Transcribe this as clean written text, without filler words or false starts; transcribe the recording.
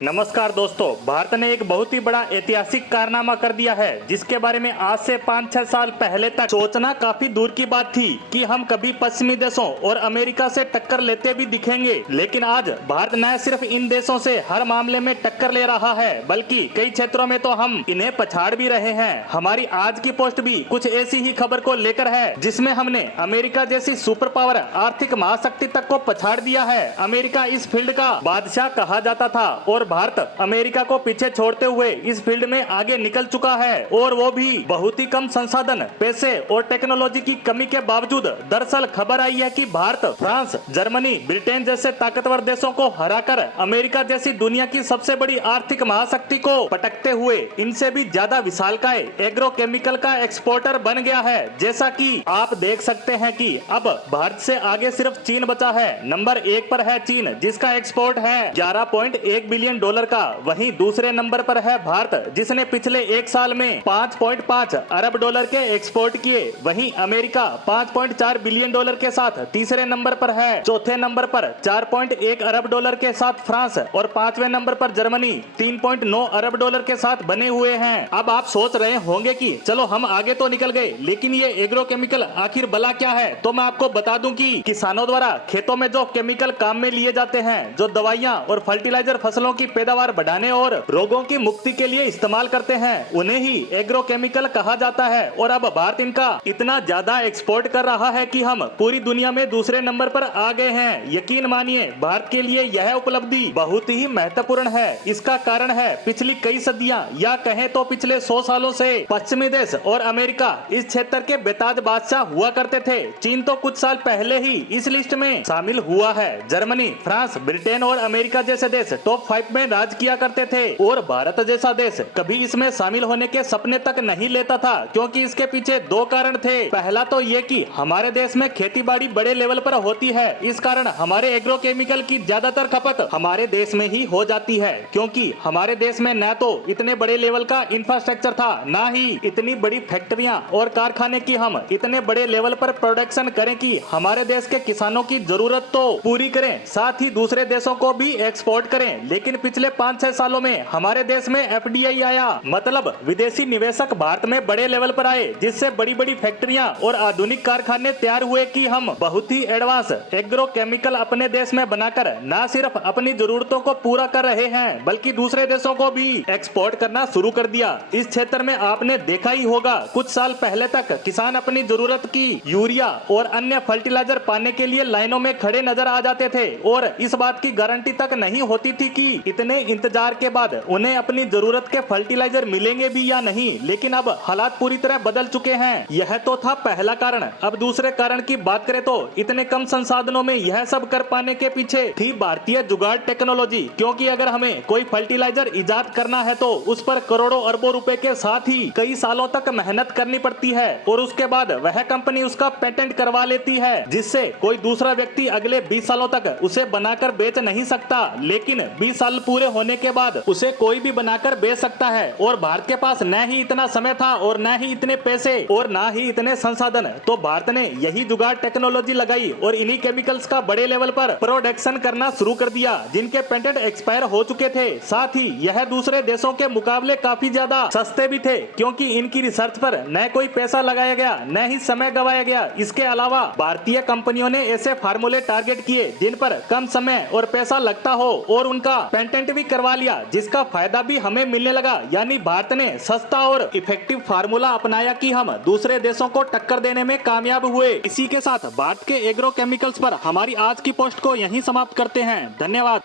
नमस्कार दोस्तों, भारत ने एक बहुत ही बड़ा ऐतिहासिक कारनामा कर दिया है जिसके बारे में आज से 5-6 साल पहले तक सोचना काफी दूर की बात थी कि हम कभी पश्चिमी देशों और अमेरिका से टक्कर लेते भी दिखेंगे। लेकिन आज भारत न सिर्फ इन देशों से हर मामले में टक्कर ले रहा है बल्कि कई क्षेत्रों में तो हम इन्हें पछाड़ भी रहे हैं। हमारी आज की पोस्ट भी कुछ ऐसी ही खबर को लेकर है जिसमें हमने अमेरिका जैसी सुपर पावर आर्थिक महाशक्ति तक को पछाड़ दिया है। अमेरिका इस फील्ड का बादशाह कहा जाता था और भारत अमेरिका को पीछे छोड़ते हुए इस फील्ड में आगे निकल चुका है, और वो भी बहुत ही कम संसाधन, पैसे और टेक्नोलॉजी की कमी के बावजूद। दरअसल खबर आई है कि भारत फ्रांस, जर्मनी, ब्रिटेन जैसे ताकतवर देशों को हराकर अमेरिका जैसी दुनिया की सबसे बड़ी आर्थिक महाशक्ति को पटकते हुए इनसे भी ज्यादा विशालकाय एग्रो केमिकल का एक्सपोर्टर बन गया है। जैसा कि आप देख सकते हैं कि अब भारत से आगे सिर्फ चीन बचा है। नंबर 1 पर है चीन जिसका एक्सपोर्ट है 11.1 बिलियन डॉलर का। वहीं दूसरे नंबर पर है भारत जिसने पिछले एक साल में 5.5 अरब डॉलर के एक्सपोर्ट किए। वहीं अमेरिका 5.4 बिलियन डॉलर के साथ तीसरे नंबर पर है। चौथे नंबर पर 4.1 अरब डॉलर के साथ फ्रांस और 5वें नंबर पर जर्मनी 3.9 अरब डॉलर के साथ बने हुए हैं। अब आप सोच रहे होंगे कि चलो हम आगे तो निकल गए, लेकिन ये एग्रो केमिकल आखिर भला क्या है? तो मैं आपको बता दूं कि किसानों द्वारा खेतों में जो केमिकल काम में लिए जाते हैं, जो दवाइयां और फर्टिलाइजर फसलों की पैदावार बढ़ाने और रोगों की मुक्ति के लिए इस्तेमाल करते हैं, उन्हें ही एग्रो केमिकल कहा जाता है। और अब भारत इनका इतना ज्यादा एक्सपोर्ट कर रहा है कि हम पूरी दुनिया में दूसरे नंबर पर आ गए हैं। यकीन मानिए, भारत के लिए यह उपलब्धि बहुत ही महत्वपूर्ण है। इसका कारण है पिछली कई सदियां या कहें तो पिछले 100 सालों से पश्चिमी देश और अमेरिका इस क्षेत्र के बेताज बादशाह हुआ करते थे। चीन तो कुछ साल पहले ही इस लिस्ट में शामिल हुआ है। जर्मनी, फ्रांस, ब्रिटेन और अमेरिका जैसे देश टॉप 5 में राज किया करते थे, और भारत जैसा देश कभी इसमें शामिल होने के सपने तक नहीं लेता था, क्योंकि इसके पीछे 2 कारण थे। पहला तो ये कि हमारे देश में खेती बाड़ी बड़े लेवल पर होती है, इस कारण हमारे एग्रो केमिकल की ज्यादातर खपत हमारे देश में ही हो जाती है, क्योंकि हमारे देश में न तो इतने बड़े लेवल का इंफ्रास्ट्रक्चर था, न ही इतनी बड़ी फैक्ट्रियां और कारखाने की हम इतने बड़े लेवल पर प्रोडक्शन करें कि हमारे देश के किसानों की जरूरत तो पूरी करें, साथ ही दूसरे देशों को भी एक्सपोर्ट करें। लेकिन पिछले 5-6 सालों में हमारे देश में FDI आया, मतलब विदेशी निवेशक भारत में बड़े लेवल पर आए, जिससे बड़ी बड़ी फैक्ट्रियां और आधुनिक कारखाने तैयार हुए कि हम बहुत ही एडवांस एग्रो केमिकल अपने देश में बनाकर न सिर्फ अपनी जरूरतों को पूरा कर रहे हैं बल्कि दूसरे देशों को भी एक्सपोर्ट करना शुरू कर दिया। इस क्षेत्र में आपने देखा ही होगा, कुछ साल पहले तक किसान अपनी जरूरत की यूरिया और अन्य फर्टिलाइजर पाने के लिए लाइनों में खड़े नजर आ जाते थे, और इस बात की गारंटी तक नहीं होती थी कि इतने इंतजार के बाद उन्हें अपनी जरूरत के फर्टिलाइजर मिलेंगे भी या नहीं। लेकिन अब हालात पूरी तरह बदल चुके हैं। यह तो था पहला कारण। अब दूसरे कारण की बात करें तो इतने कम संसाधनों में यह सब कर पाने के पीछे थी भारतीय जुगाड़ टेक्नोलॉजी, क्योंकि अगर हमें कोई फर्टिलाइजर इजाद करना है तो उस पर करोड़ों अरबों रुपए के साथ ही कई सालों तक मेहनत करनी पड़ती है, और उसके बाद वह कंपनी उसका पेटेंट करवा लेती है, जिससे कोई दूसरा व्यक्ति अगले 20 सालों तक उसे बनाकर बेच नहीं सकता। लेकिन 20 साल पूरे होने के बाद उसे कोई भी बनाकर बेच सकता है, और भारत के पास न ही इतना समय था और न ही इतने पैसे और न ही इतने संसाधन। तो भारत ने यही जुगाड़ टेक्नोलॉजी लगाई और इन्हीं केमिकल्स का बड़े लेवल पर प्रोडक्शन करना शुरू कर दिया, जिनके पेटेंट एक्सपायर हो चुके थे। साथ ही यह दूसरे देशों के मुकाबले काफी ज्यादा सस्ते भी थे, क्योंकि इनकी रिसर्च पर न कोई पैसा लगाया गया न ही समय गवाया गया। इसके अलावा भारतीय कंपनियों ने ऐसे फार्मूले टारगेट किए जिन पर कम समय और पैसा लगता हो, और उनका पेटेंट भी करवा लिया, जिसका फायदा भी हमें मिलने लगा। यानी भारत ने सस्ता और इफेक्टिव फार्मूला अपनाया कि हम दूसरे देशों को टक्कर देने में कामयाब हुए। इसी के साथ भारत के एग्रो केमिकल्स पर हमारी आज की पोस्ट को यहीं समाप्त करते हैं। धन्यवाद।